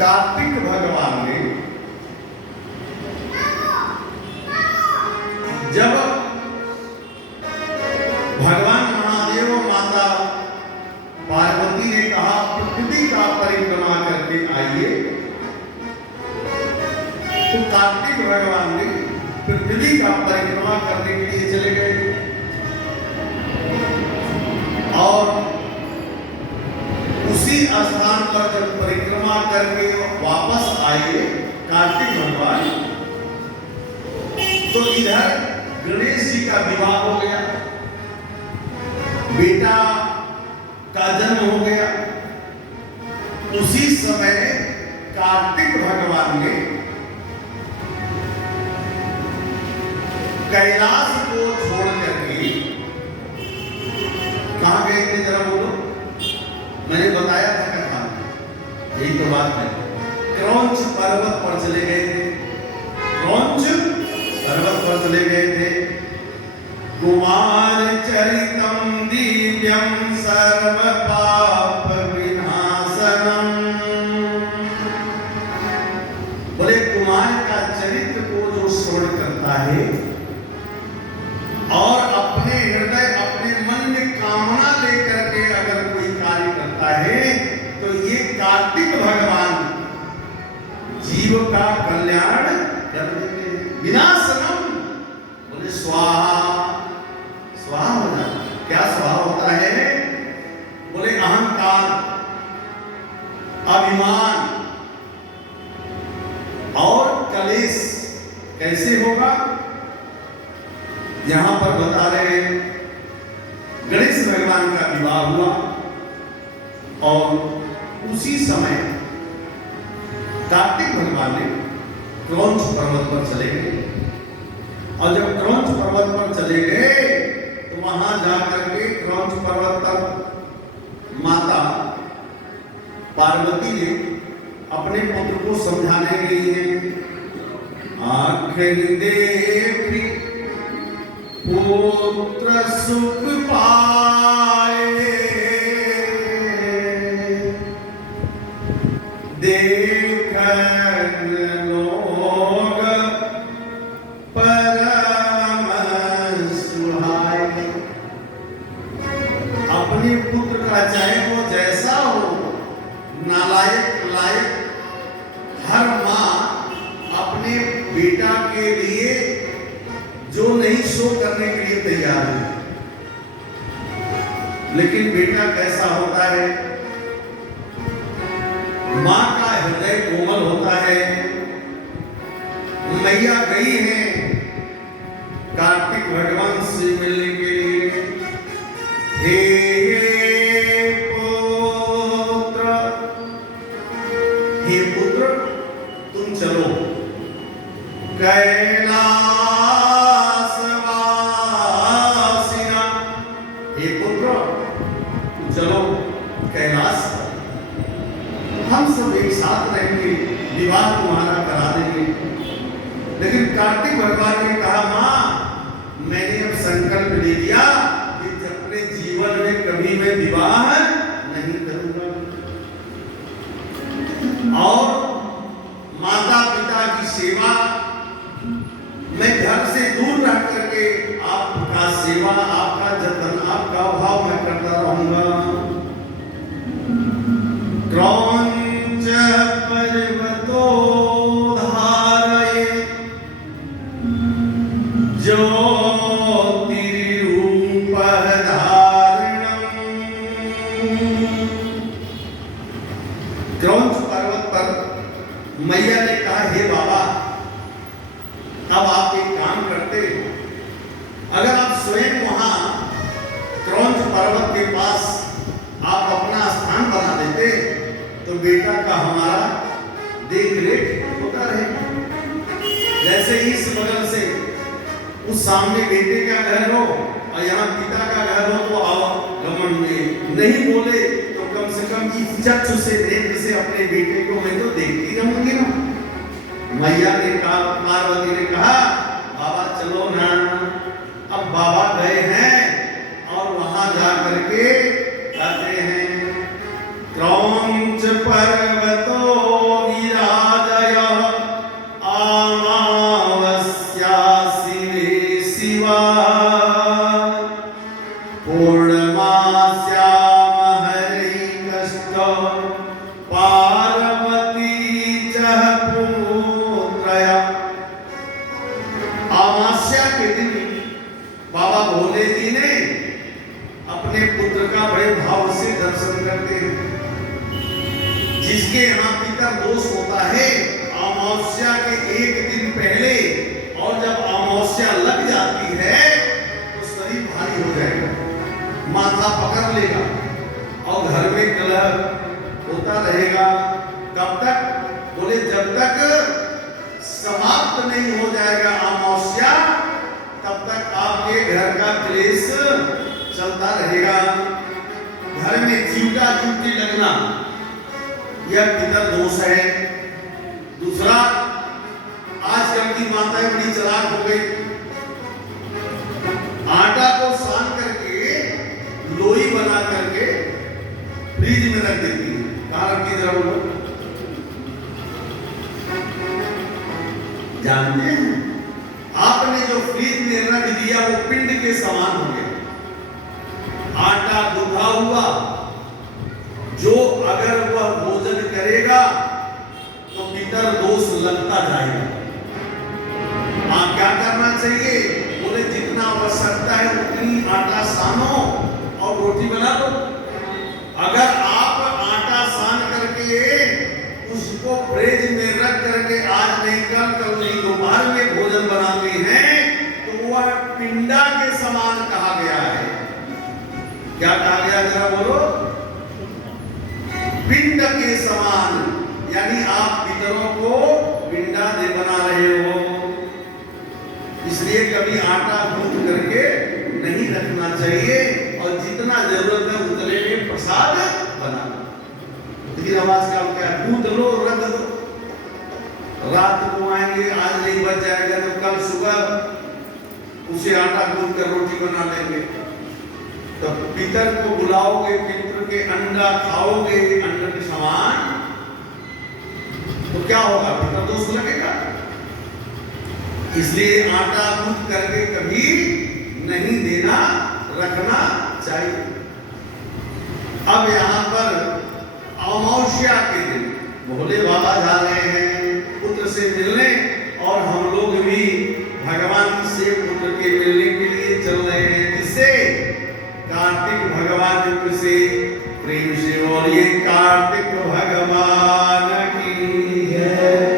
कार्तिक भगवान ने जब भगवान महादेव और माता पार्वती ने कहा पृथ्वी का परिक्रमा करके आइए, तो कार्तिक भगवान ने पृथ्वी का परिक्रमा करने के लिए चले गए और उसी स्थान पर जब परिक्रमा करके वापस आए कार्तिक भगवान, तो इधर गणेश जी का विवाह हो गया, बेटा का जन्म हो गया। उसी समय कार्तिक भगवान ने कैलाश को छोड़ करके कहां गए थे, जरा बोलो। मैंने बताया था कथा, यही तो बात है। क्रौंच पर्वत पर चले गए थे, क्रौंच पर्वत पर चले गए थे। कुमार चरितम दिव्यम सर्व पाप विनाशनम। बोले कुमार का चरित्र को जो श्रवण करता है और अपने हृदय अपने मन में कामना लेकर के अगर कोई कार्य करता है, तो ये कार्तिक भगवान जीव का कल्याण कर देते हैं। विनाशनम बोले स्वाहा, स्वाहा हो जाता। क्या स्वाहा होता है? बोले अहंकार, अभिमान और कलेश। कैसे होगा यहां पर बता रहे हैं। गणेश भगवान का विवाह हुआ और उसी समय कार्तिक भगवान ने क्रौंच पर्वत पर चले गए और जब क्रौंच पर्वत पर चले गए तो वहां जाकर के क्रौंच पर्वत पर माता पार्वती ने अपने पुत्र को समझाने के लिए आखिर देवी पुत्र सुख पाए देखन लोग परम सुहाए। अपने पुत्र का चाहे वो जैसा हो, नालायक लायक, हर मां अपने बेटा के लिए जो नहीं शो करने के लिए तैयार है, लेकिन बेटा कैसा होता है? मां का हृदय कोमल होता है। मैया गई है कार्तिक भगवान से मिलने के लिए। हे पुत्र, हे पुत्र तुम चलो कैलाश वासिना। हे पुत्र तुम चलो कैलाश, हम सब एक साथ रहेंगे, विवाह तुम्हारा करा देंगे। लेकिन कार्तिक भगवान ने कहा मां मैंने अब संकल्प ले लिया कि अपने जीवन में कभी मैं विवाह नहीं करूंगा और माता पिता की सेवा मैं घर से दूर रह करके आपका सेवा, आपका जतन, आपका भाव मैं करता रहूंगा। क्रौंच पर्वतो धारये ज्योतिरूप धारणम। क्रौंच पर्वत पर मैया ने कहा हे बाबा, अब आप एक काम करते, अगर आप स्वयं वहां क्रौंच पर्वत के पास आप अपना स्थान बना देते तो बेटा का हमारा देख रेख होता रहेगा। जैसे इस बगल से उस सामने बेटे का घर हो और यहाँ पिता का घर हो, तो आवागमन में नहीं बोले तो कम से कम चक्षु से, नेत्र से अपने बेटे को मैं तो देखती रहूंगी ना। मैया ने कहा, पार्वती ने कहा बाबा चलो ना। अब बाबा गए हैं और वहां जा करके कहते हैं क्रौंच पर्वतो जिसके यहाँ पितर दोष होता है अमावस्या के एक दिन पहले, और जब अमावस्या लग जाती है तो शरीर भारी हो जाएगा, माथा पकड़ लेगा और घर में कलह होता रहेगा। कब तक? बोले जब तक समाप्त नहीं हो जाएगा अमावस्या, तब तक आपके घर का क्लेश चलता रहेगा। घर में चिंता चुटी लगना, यह पितर दोष है। दूसरा, आजकल की माताएं बड़ी चालाक हो गई, आटा को सान करके लोई बना करके फ्रिज में रख देती है। कहाँ रखती जरा बोलो? जानते हैं? आपने जो फ्रिज में रख दिया वो पिंड के समान हो गया। आटा गूंथा हुआ, जो अगर वह भोजन करेगा तो पितर दोष लगता जाएगा। आप क्या करना चाहिए? बोले जितना आवश्यकता है उतनी आटा सानो और रोटी बना दो। अगर आप आटा सान करके उसको फ्रिज में रख करके आज नहीं कल नहीं दोपहर में भोजन बनाते हैं तो वह पिंडा के समान कहा गया है। क्या कहा गया जरा बोलो? पिंड के समान, यानी आप पितरों को पिंडा दे बना रहे हो। इसलिए कभी आटा गूंथ करके नहीं रखना चाहिए और जितना जरूरत है उतने में प्रसाद बना। लेकिन आवाज क्या गूंथ लो रख दो, रात को आएंगे आज नहीं बच जाएगा तो कल सुबह उसे आटा गूंथ कर रोटी बना लेंगे। तो पितर को बुलाओगे, पितर के अंडा खाओगे, अंडा के समान, तो क्या होगा? पितर दोष लगेगा। इसलिए आटा गूंथ करके कभी नहीं देना, रखना चाहिए। अब यहाँ पर अमावस्या के दिन भोले बाबा जा रहे हैं पुत्र से मिलने, और हम लोग भी भगवान से पुत्र के मिलने के लिए चल रहे हैं। किससे? कार्तिक भगवान से प्रेम से। और ये कार्तिक भगवान